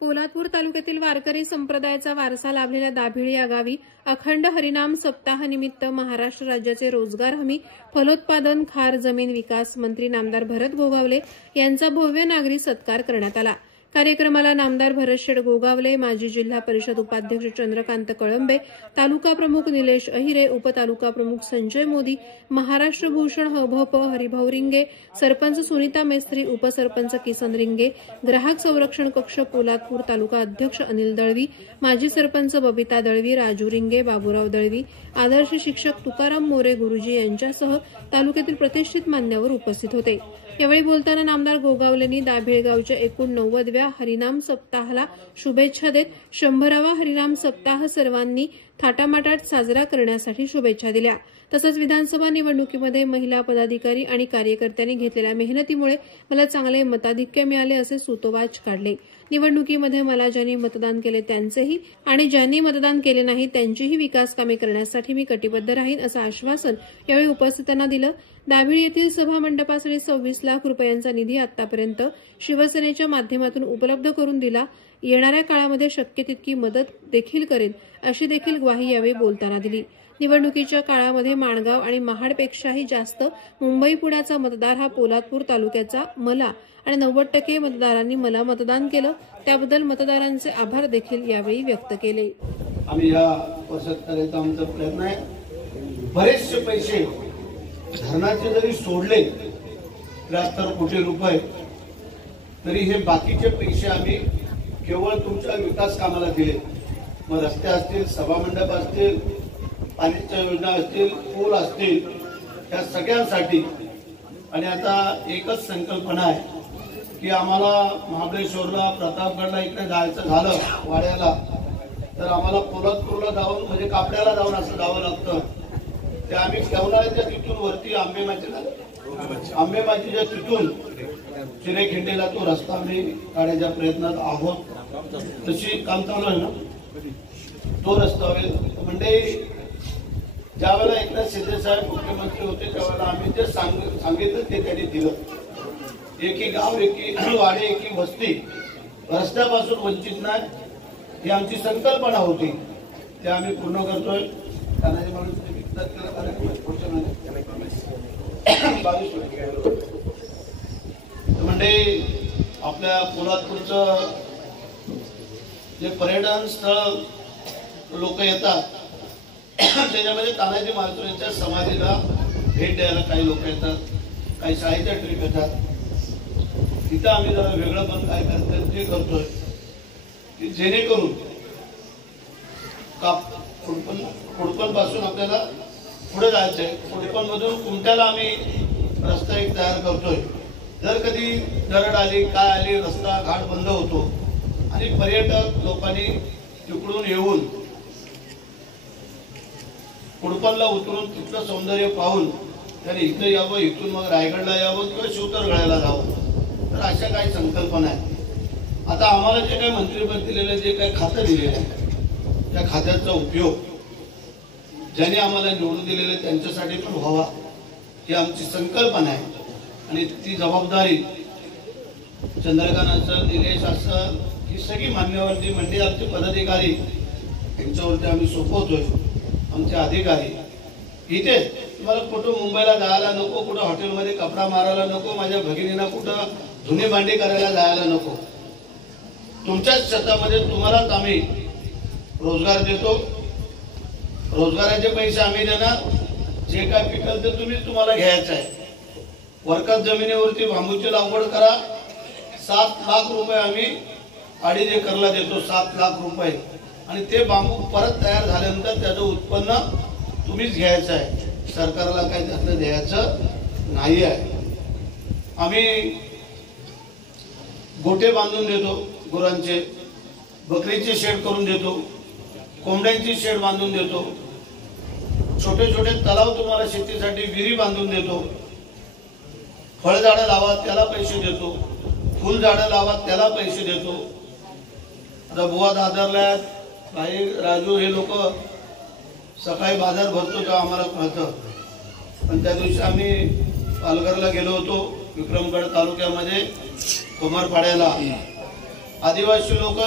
पोलादपूर तालुक्यातील वारकरी संप्रदायाचा वारसा लाभलेल्या दाभिळ या गावी अखंड हरिनाम सप्ताहानिमित्त महाराष्ट्र राज्याचे रोजगार हमी, फलोत्पादन, खार जमीन विकास मंत्री नामदार भरत गोगावले यांचा भव्य नागरी सत्कार करण्यात आला। कार्यक्रमाला नामदार भरतशेठ गोगावले, माजी जिल्हा परिषद उपाध्यक्ष चंद्रकांत कळंबे, तालुका प्रमुख निलेश अहिरे, उपतालुका प्रमुख संजय मोदी, महाराष्ट्र भूषण हभप हरिभाऊ रिंगे, सरपंच सुनीता मेस्त्री, उपसरपंच किसन रिंगे, ग्राहक संरक्षण कक्ष पोलादपूर तालुका अध्यक्ष अनिल दळवी, माजी सरपंच बबिता दळवी, राजू रिंगे, बाबूराव दळवी, आदर्श शिक्षक तुकाराम मोरे गुरुजी यांच्यासह तालुक्यातील प्रतिष्ठित मान्यवर उपस्थित होते। यावेळी बोलताना नामदार गोगावलेंनी दाभिळ गावच्या एकूण 90व्या हरिनाम सप्ताहाला शुभेच्छा देत 100वा हरिनाम सप्ताह सर्वांनी थाटामाटात साजरा करण्यासाठी शुभेच्छा दिल्या। तसंच विधानसभा निवडणुकीमध्ये महिला पदाधिकारी आणि कार्यकर्त्यांनी घेतलेल्या मेहनतीमुळे मला चांगले मताधिक्य मिळाले असे सूतोवाच काढले। निवडणुकीमध्ये मला ज्यांनी मतदान केले त्यांचेही आणि ज्यांनी मतदान केले नाही त्यांचीही विकास कामे करण्यासाठी मी कटिबद्ध राहीन असं आश्वासन यावेळी उपस्थितांना दिलं। दाभिळ येथील सभा मंडपासाठी 26 लाख रुपयांचा निधी आतापर्यंत शिवसेनेच्या माध्यमातून उपलब्ध करून दिला। येणाऱ्या काळामध्ये शक्य तितकी मदत देखील करेन अशी देखील ग्वाही यावेळी बोलताना दिली। निवडणुकीच्या काळामध्ये माणगाव आणि महाडपेक्षाही जास्त मुंबई पुण्याचा मतदार हा पोलादपूर तालुक्याचा मला आणि 90% मतदारांनी मला मतदान केलं, त्याबद्दल मतदारांचे आभार देखील यावेळी व्यक्त केले। आम्ही या वर्षात करायचा आमचा प्रयत्न आहे। बरेचसे पैसे धरणाचे जरी सोडले 73 कोटी रुपये तरी हे बाकीचे पैसे आम्ही केवळ तुमच्या विकास कामाला दिले। मग रस्ते असतील, सभामंडप असतील, पाण्याच्या योजना असतील, पूल असतील, या सगळ्यांसाठी। आणि आता एकच संकल्पना आहे की आम्हाला महाबळेश्वरला, प्रतापगडला इकडे जायचं झालं वाड्याला तर आम्हाला पोलादपूरला जाऊन म्हणजे कापड्याला जाऊन असं जावं लागतं। ते आम्ही केवणाऱ्याच्या तिथून वरती आंबेमाचीच्या तिथून चिरेखिंडीला तो रस्ता आम्ही काढायच्या प्रयत्नात आहोत। तशी काम चालू आहे ना, तो रस्ता होईल। म्हणजे ज्यावेळेला एकनाथ शिंदे साहेब मुख्यमंत्री होते त्यावेळेला आम्ही जे सांगितलं ते त्यांनी दिलं। एकी गाव, एकी वाडे, एकी वस्ती रस्त्यापासून वंचित नाही ही आमची संकल्पना होती, ते आम्ही पूर्ण करतोय। तानाजी मालूंनी विकतात केलं म्हणजे आपल्या पोलादपूरचं जे पर्यटन स्थळ लोक येतात त्याच्यामध्ये तानाजी मालुसरेंच्या समाधीला भेट द्यायला काही लोक येतात, काही शाळेच्या ट्रिप येतात। तिथं आम्ही जरा वेगळं पण काय करतो ते करतोय की जेणेकरून कुडपण पासून आपल्याला पुढे जायचंय। कुडपण मधून कुमट्याला आम्ही रस्ता एक तयार करतोय। जर कधी दरड आली, काय आली, रस्ता घाट बंद होतो आणि पर्यटक लोकांनी तिकडून येऊन कुडपणला उतरून तिथलं सौंदर्य पाहून त्याने इथं यावं, इथून मग रायगडला यावं किंवा शिवतरगडाला जावं। तर अशा काही संकल्पना आहेत। आता आम्हाला जे काही मंत्रिपद दिलेलं, जे काही खातं दिलेलं आहे त्या खात्याचा उपयोग ज्यांनी आम्हाला निवडून दिलेले त्यांच्यासाठी पण व्हावा ही आमची संकल्पना आहे। आणि ती जबाबदारी चंद्रकांत असेल, निलेश असेल, ही सगळी मान्यवरती म्हणजे आमचे पदाधिकारी यांच्यावरती आम्ही सोपवतोय। आमचे अधिकारी इथे तुम्हाला कुठं मुंबईला जायला नको, कुठं हॉटेलमध्ये कपडा मारायला नको, माझ्या भगिनींना कुठं धुणी भांडी करायला जायला नको। तुमच्याच शेतामध्ये तुम्हालाच आम्ही रोजगार देतो। रोजगाराचे पैसे आम्ही देणार, जे काय पिकल ते तुम्हाला घ्यायचं आहे। वर्कात जमिनीवरती बांबूची लागवड करा, 7 लाख रुपये आम्ही 2.5 एकरला देतो, 7 लाख रुपये। आणि ते बांबू परत तयार झाल्यानंतर त्याचं उत्पन्न तुम्हीच घ्यायचं आहे, सरकारला काही त्यातलं द्यायचं नाही आहे। आम्ही गोठे बांधून देतो, गुरांचे, बकरीचे शेड करून देतो, कोंबड्यांची शेड बांधून देतो, छोटे छोटे तलाव तुम्हाला शेतीसाठी विहिरी बांधून देतो, फळझाडं लावा त्याला पैसे देतो, फुलझाडं लावा त्याला पैसे देतो। आता बुवा दादरला भाई राजू हे लोक सकाळी बाजार भरतो तेव्हा आम्हाला कळतं। पण त्या दिवशी आम्ही पालघरला गेलो होतो, विक्रमगड तालुक्यामध्ये कमरपाड्याला आदिवासी लोक